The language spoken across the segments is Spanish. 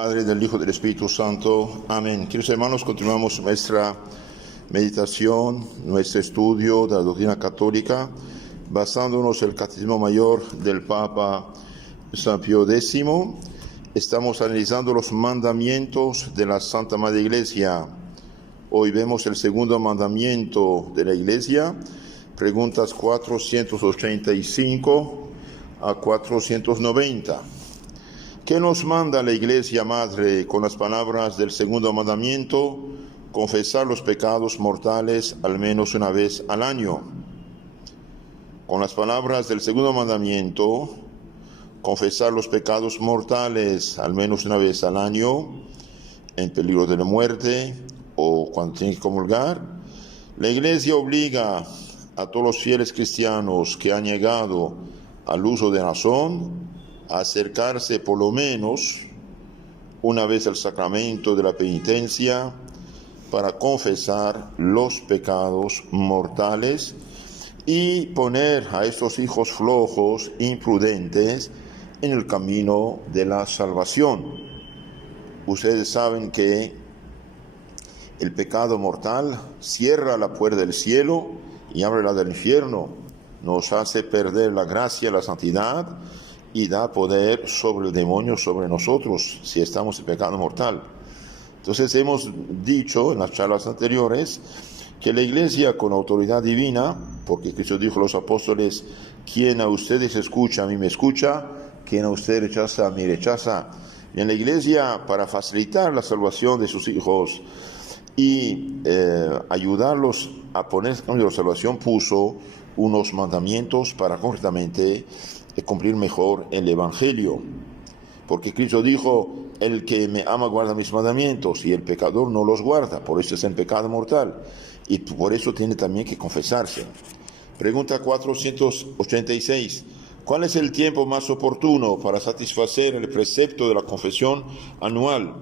Padre, del Hijo y del Espíritu Santo. Amén. Queridos hermanos, continuamos nuestra meditación, nuestro estudio de la doctrina católica, basándonos en el Catecismo Mayor del Papa San Pío X. Estamos analizando los mandamientos de la Santa Madre Iglesia. Hoy vemos el segundo mandamiento de la Iglesia, preguntas 485 a 490. ¿Qué nos manda la Iglesia Madre con las palabras del segundo mandamiento? Confesar los pecados mortales al menos una vez al año. Con las palabras del segundo mandamiento, confesar los pecados mortales al menos una vez al año, en peligro de la muerte o cuando tiene que comulgar, la Iglesia obliga a todos los fieles cristianos que han llegado al uso de razón a acercarse por lo menos una vez al sacramento de la penitencia para confesar los pecados mortales y poner a estos hijos flojos, imprudentes, en el camino de la salvación. Ustedes saben que el pecado mortal cierra la puerta del cielo y abre la del infierno, nos hace perder la gracia, la santidad, y da poder sobre el demonio, sobre nosotros, si estamos en pecado mortal. Entonces hemos dicho en las charlas anteriores que la Iglesia, con autoridad divina, porque Cristo dijo a los apóstoles: quien a ustedes escucha, a mí me escucha; quien a ustedes rechaza, a mí rechaza. Y en la Iglesia, para facilitar la salvación de sus hijos y ayudarlos a poner el camino de la salvación, puso unos mandamientos para concretamente cumplir mejor el Evangelio. Porque Cristo dijo: el que me ama guarda mis mandamientos, y el pecador no los guarda, por eso es en pecado mortal, y por eso tiene también que confesarse. Pregunta 486. ¿Cuál es el tiempo más oportuno para satisfacer el precepto de la confesión anual?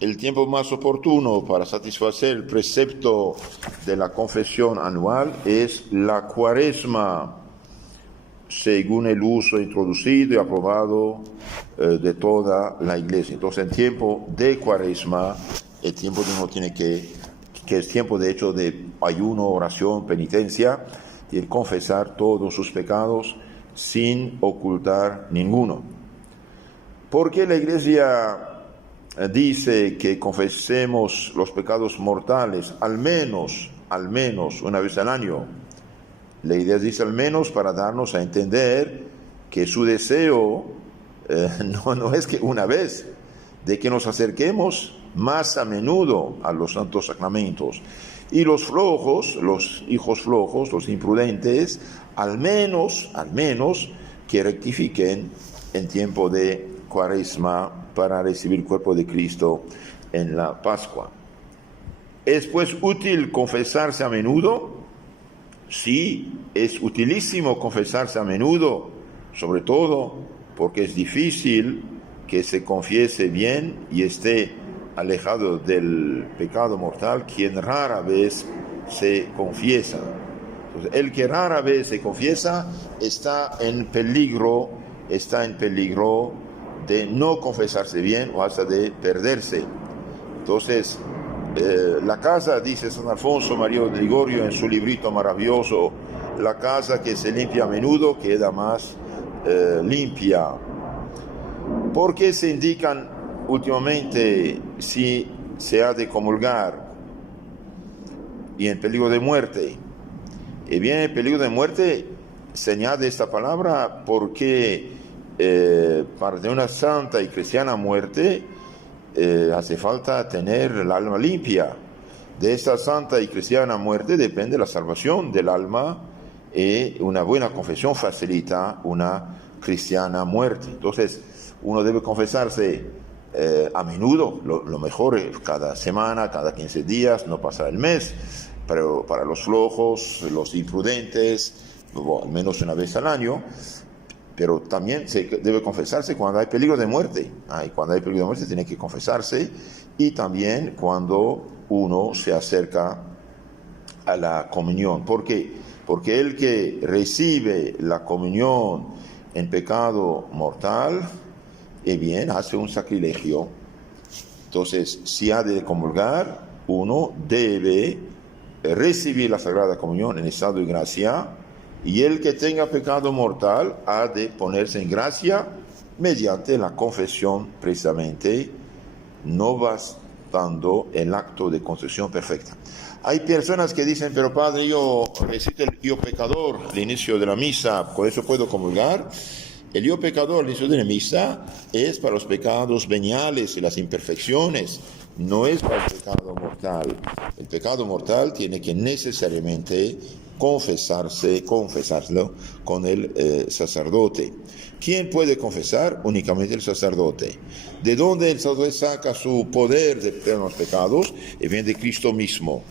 El tiempo más oportuno para satisfacer el precepto de la confesión anual es la Cuaresma, según el uso introducido y aprobado de toda la Iglesia. Entonces, en tiempo de Cuaresma, el tiempo que uno tiene que es tiempo de hecho de ayuno, oración, penitencia, tiene que confesar todos sus pecados sin ocultar ninguno. ¿Por qué la Iglesia dice que confesemos los pecados mortales al menos una vez al año? La idea dice al menos para darnos a entender que su deseo no es que una vez, de que nos acerquemos más a menudo a los santos sacramentos. Y los flojos, los hijos flojos, los imprudentes, al menos que rectifiquen en tiempo de Cuaresma para recibir el cuerpo de Cristo en la Pascua. ¿Es pues útil confesarse a menudo? Sí, es utilísimo confesarse a menudo, sobre todo porque es difícil que se confiese bien y esté alejado del pecado mortal quien rara vez se confiesa. Entonces, el que rara vez se confiesa está en peligro de no confesarse bien o hasta de perderse. Entonces, la casa, dice San Alfonso María de Ligorio en su librito maravilloso, la casa que se limpia a menudo queda más limpia. ¿Por qué se indican últimamente si se ha de comulgar y en peligro de muerte? Y bien, en peligro de muerte se añade esta palabra porque para tener una santa y cristiana muerte hace falta tener el alma limpia. De esta santa y cristiana muerte depende la salvación del alma, y una buena confesión facilita una cristiana muerte. Entonces, uno debe confesarse a menudo, lo mejor es cada semana, cada 15 días, no pasar el mes, pero para los flojos, los imprudentes, al menos una vez al año. Pero también se debe confesarse cuando hay peligro de muerte. Y cuando hay peligro de muerte tiene que confesarse, y también cuando uno se acerca a la comunión. ¿Por qué? Porque el que recibe la comunión en pecado mortal, bien, hace un sacrilegio Entonces, si ha de comulgar, uno debe recibir la Sagrada Comunión en estado de gracia, y el que tenga pecado mortal ha de ponerse en gracia mediante la confesión precisamente, no bastando el acto de confesión perfecta. Hay personas que dicen, pero padre, yo recito el yo pecador al inicio de la misa, ¿con eso puedo comulgar? El yo pecador al inicio de la misa es para los pecados veniales y las imperfecciones, no es para el pecado mortal. El pecado mortal tiene que necesariamente confesárselo con el sacerdote. ¿Quién puede confesar? Únicamente el sacerdote. ¿De dónde el sacerdote saca su poder de perdonar los pecados? Viene de Cristo mismo.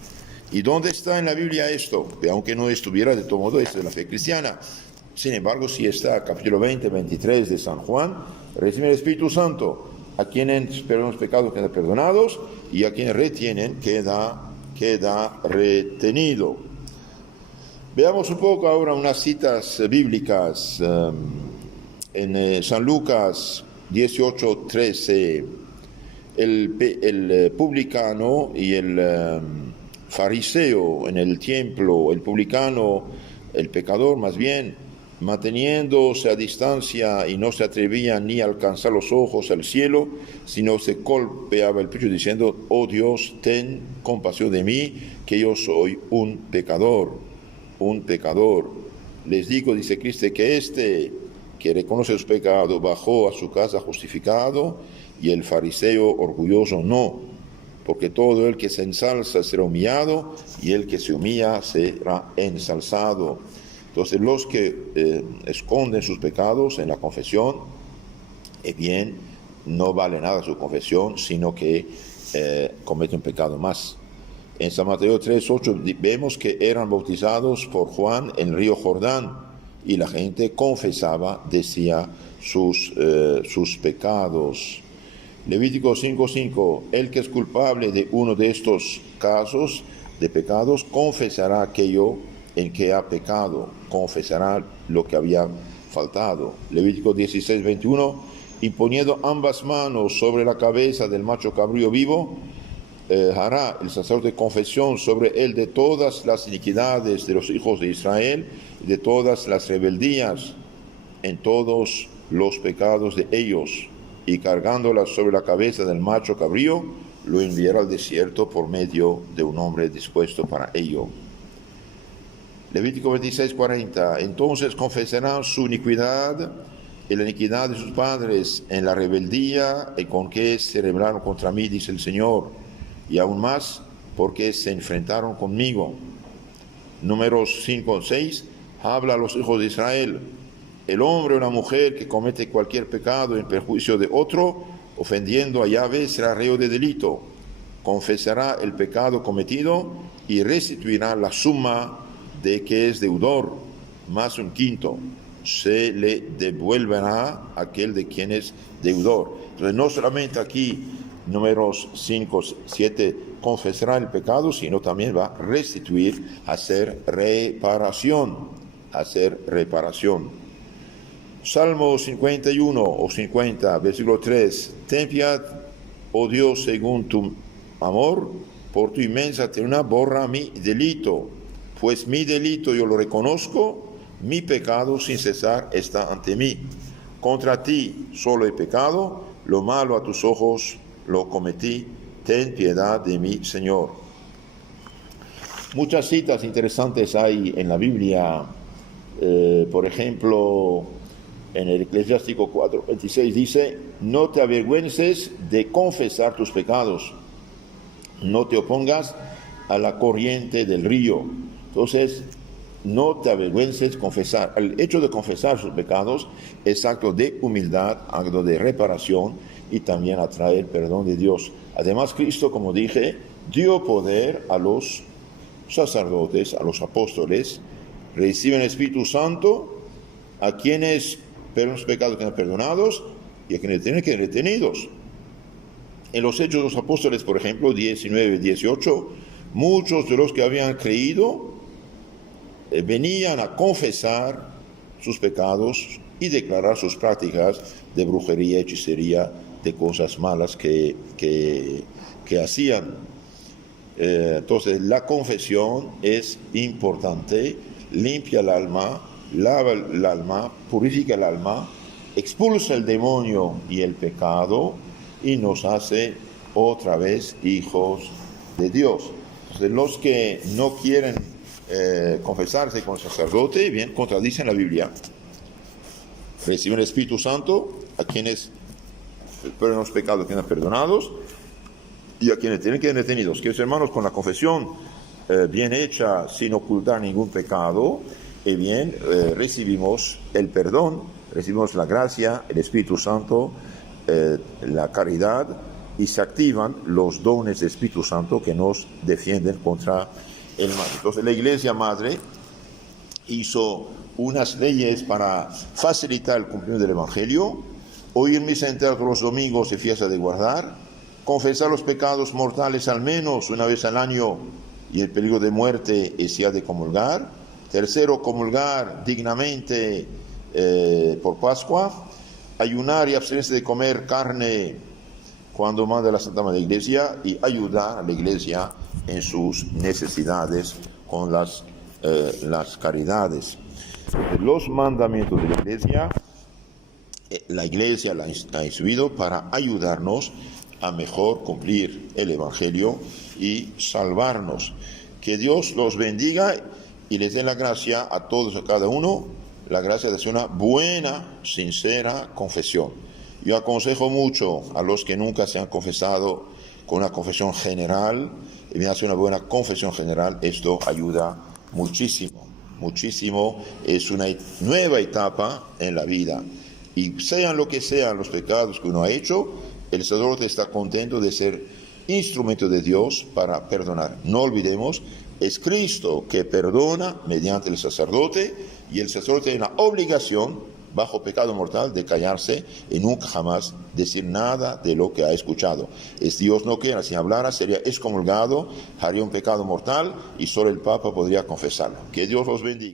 ¿Y dónde está en la Biblia esto? Aunque no estuviera de todo modo, esto es la fe cristiana. Sin embargo, sí está, capítulo 20, 23 de San Juan, recibe el Espíritu Santo. A quienes perdonan los pecados quedan perdonados, y a quienes retienen queda retenido. Veamos un poco ahora unas citas bíblicas. En San Lucas 18, 13, el publicano y el fariseo en el templo, el publicano, el pecador más bien, manteniéndose a distancia y no se atrevía ni a alcanzar los ojos al cielo, sino se golpeaba el pecho diciendo, oh Dios, ten compasión de mí, que yo soy un pecador. Les digo, dice Cristo, que que reconoce sus pecados bajó a su casa justificado, y el fariseo orgulloso no, porque todo el que se ensalza será humillado, y el que se humilla será ensalzado. Entonces los que esconden sus pecados en la confesión, bien, no vale nada su confesión, sino que cometen un pecado más. En San Mateo 3:8 vemos que eran bautizados por Juan en el río Jordán, y la gente confesaba, decía sus pecados. Levítico 5:5, el que es culpable de uno de estos casos de pecados, confesará aquello en que ha pecado, confesará lo que había faltado. Levítico 16:21, imponiendo ambas manos sobre la cabeza del macho cabrío vivo, hará el sacerdote confesión sobre él de todas las iniquidades de los hijos de Israel, y de todas las rebeldías en todos los pecados de ellos, y cargándolas sobre la cabeza del macho cabrío, lo enviará al desierto por medio de un hombre dispuesto para ello. Levítico 26:40, entonces confesarán su iniquidad y la iniquidad de sus padres en la rebeldía y con que se rebelaron contra mí, dice el Señor, y aún más porque se enfrentaron conmigo. Números 5:6, habla a los hijos de Israel, el hombre o la mujer que comete cualquier pecado en perjuicio de otro, ofendiendo a Yahvé, será reo de delito, confesará el pecado cometido y restituirá la suma de que es deudor, más un quinto, se le devuelverá a aquel de quien es deudor. Entonces no solamente aquí, números 5, 7, confesará el pecado, sino también va a restituir, hacer reparación. Salmo 51 o 50, versículo 3, ten piedad, oh Dios, según tu amor, por tu inmensa ternura, borra mi delito, pues mi delito yo lo reconozco, mi pecado sin cesar está ante mí. Contra ti solo he pecado, lo malo a tus ojos lo cometí, ten piedad de mí, Señor. Muchas citas interesantes hay en la Biblia. Por ejemplo, en el Eclesiástico 4:26 dice, no te avergüences de confesar tus pecados, no te opongas a la corriente del río. Entonces, no te avergüences confesar. El hecho de confesar sus pecados es acto de humildad, acto de reparación, y también atrae el perdón de Dios. Además, Cristo, como dije, dio poder a los sacerdotes, a los apóstoles, reciben el Espíritu Santo, a quienes perdonan los pecados quedan perdonados, y a quienes tienen que ser retenidos. En los Hechos de los Apóstoles, por ejemplo, 19 y 18, muchos de los que habían creído venían a confesar sus pecados y declarar sus prácticas de brujería, hechicería de cosas malas que hacían. Entonces, la confesión es importante, limpia el alma, lava el alma, purifica el alma, expulsa el demonio y el pecado y nos hace otra vez hijos de Dios. Entonces, los que no quieren confesarse con el sacerdote, bien, contradicen la Biblia. Reciben el Espíritu Santo a quienes perdonan los pecados, quienes perdonados, y a quienes tienen que ser detenidos. Queridos hermanos, con la confesión bien hecha, sin ocultar ningún pecado, recibimos el perdón, recibimos la gracia, el Espíritu Santo, la caridad, y se activan los dones del Espíritu Santo que nos defienden contra el mal. Entonces, la Iglesia Madre hizo unas leyes para facilitar el cumplimiento del Evangelio: oír misa entera todos los domingos y fiesta de guardar, confesar los pecados mortales al menos una vez al año y el peligro de muerte si ha de comulgar. Tercero, comulgar dignamente por Pascua, ayunar y abstenerse de comer carne cuando manda la Santa Madre Iglesia, y ayudar a la Iglesia en sus necesidades con las caridades. Los mandamientos de la Iglesia la ha instruido para ayudarnos a mejor cumplir el Evangelio y salvarnos. Que Dios los bendiga y les dé la gracia a todos, a cada uno, la gracia de hacer una buena, sincera confesión. Yo aconsejo mucho a los que nunca se han confesado con una confesión general, y hacer una buena confesión general. Esto ayuda muchísimo, muchísimo. Es una nueva etapa en la vida. Y sean lo que sean los pecados que uno ha hecho, el sacerdote está contento de ser instrumento de Dios para perdonar. No olvidemos, es Cristo que perdona mediante el sacerdote, y el sacerdote tiene la obligación, bajo pecado mortal, de callarse y nunca jamás decir nada de lo que ha escuchado. Es Dios no quiera, si hablara sería excomulgado, haría un pecado mortal y solo el Papa podría confesarlo. Que Dios los bendiga.